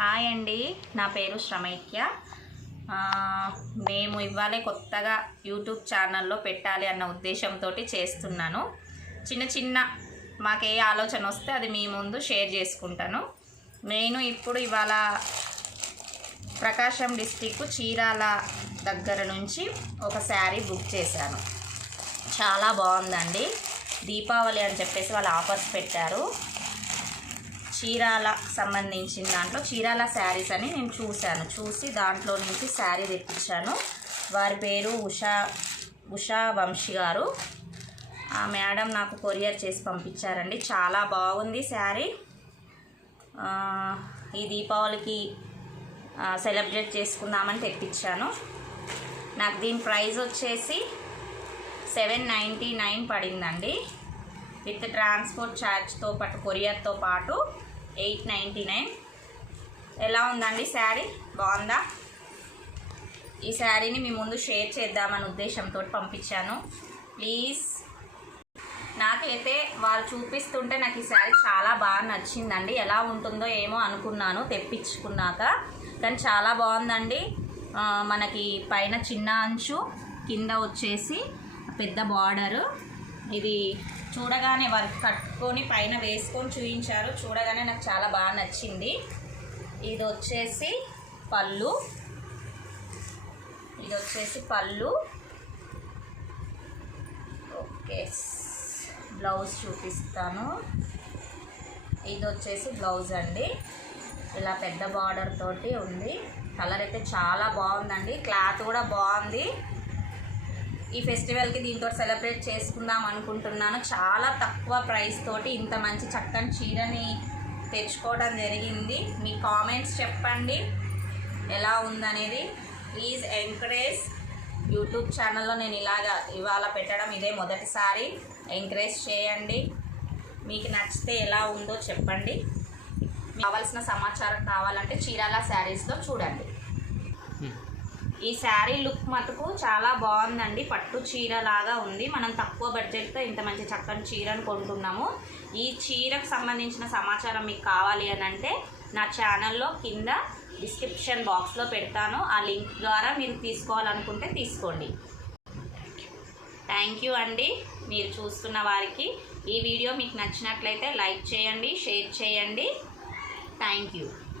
Hi అండి, నా పేరు శ్రమైక్య. మేము ఇవాళ కొత్తగా యూట్యూబ్ ఛానల్లో పెట్టాలి అన్న ఉద్దేశంతో చేస్తున్నాను. చిన్న చిన్న మాకు ఏ ఆలోచన వస్తే అది మీ ముందు షేర్ చేసుకుంటాను. నేను ఇప్పుడు ఇవాళ ప్రకాశం డిస్టిక్ చీరాల దగ్గర నుంచి ఒక శారీ బుక్ చేశాను. చాలా బాగుందండి. దీపావళి అని చెప్పేసి వాళ్ళు ఆఫర్స్ పెట్టారు. చీరాల సంబంధించిన దాంట్లో చీరాల శారీస్ అని నేను చూసి దాంట్లో నుంచి శారీ తెప్పించాను. వారి పేరు ఉషా వంశీ గారు. ఆ మేడం నాకు కొరియర్ చేసి పంపించారండి. చాలా బాగుంది శారీ. ఈ దీపావళికి సెలబ్రేట్ చేసుకుందామని తెప్పించాను. నాకు దీని ప్రైస్ వచ్చేసి 799 పడిందండి. విత్ ట్రాన్స్పోర్ట్ ఛార్జ్తో పాటు కొరియర్తో పాటు 899. ఎలా ఉందండి శారీ? బాగుందా? ఈ శారీని మీ ముందు షేర్ చేద్దామని ఉద్దేశంతో పంపించాను. ప్లీజ్. నాకైతే వాళ్ళు చూపిస్తుంటే నాకు ఈ శారీ చాలా బాగా నచ్చిందండి. ఎలా ఉంటుందో ఏమో అనుకున్నాను తెప్పించుకున్నాక, కానీ చాలా బాగుందండి. మనకి పైన చిన్న అంచు, కింద వచ్చేసి పెద్ద బార్డరు. ఇది చూడగానే వర్క్ కట్టుకొని పైన వేసుకొని చూపించారు. చూడగానే నాకు చాలా బాగా నచ్చింది. ఇది వచ్చేసి పళ్ళు. ఓకే, బ్లౌజ్ చూపిస్తాను. ఇది వచ్చేసి బ్లౌజ్ అండి. ఇలా పెద్ద బార్డర్ తోటి ఉంది. కలర్ అయితే చాలా బాగుందండి. క్లాత్ కూడా బాగుంది. ఈ ఫెస్టివల్కి దీంతో సెలబ్రేట్ చేసుకుందాం అనుకుంటున్నాను. చాలా తక్కువ ప్రైస్ తోటి ఇంత మంచి చక్కని చీరని తెచ్చుకోవడం జరిగింది. మీ కామెంట్స్ చెప్పండి ఎలా ఉందనేది. Please encourage. యూట్యూబ్ ఛానల్లో నేను ఇవాళ పెట్టడం ఇదే మొదటిసారి. ఎంకరేజ్ చేయండి. మీకు నచ్చితే ఎలా ఉందో చెప్పండి. కావాల్సిన సమాచారం కావాలంటే చీరాల శారీస్లో చూడండి. ఈ శారీ లుక్ మటుకు చాలా బాగుందండి. పట్టు చీర లాగా ఉంది. మనం తక్కువ బడ్జెట్తో ఇంత మంచి చక్కని చీరను కొంటున్నాము. ఈ చీరకు సంబంధించిన సమాచారం మీకు కావాలి అని అంటే నా ఛానల్లో కింద డిస్క్రిప్షన్ బాక్స్లో పెడతాను. ఆ లింక్ ద్వారా మీరు తీసుకోవాలనుకుంటే తీసుకోండి. థ్యాంక్ యూ అండి. మీరు చూస్తున్న వారికి ఈ వీడియో మీకు నచ్చినట్లయితే లైక్ చేయండి, షేర్ చేయండి. Thank you.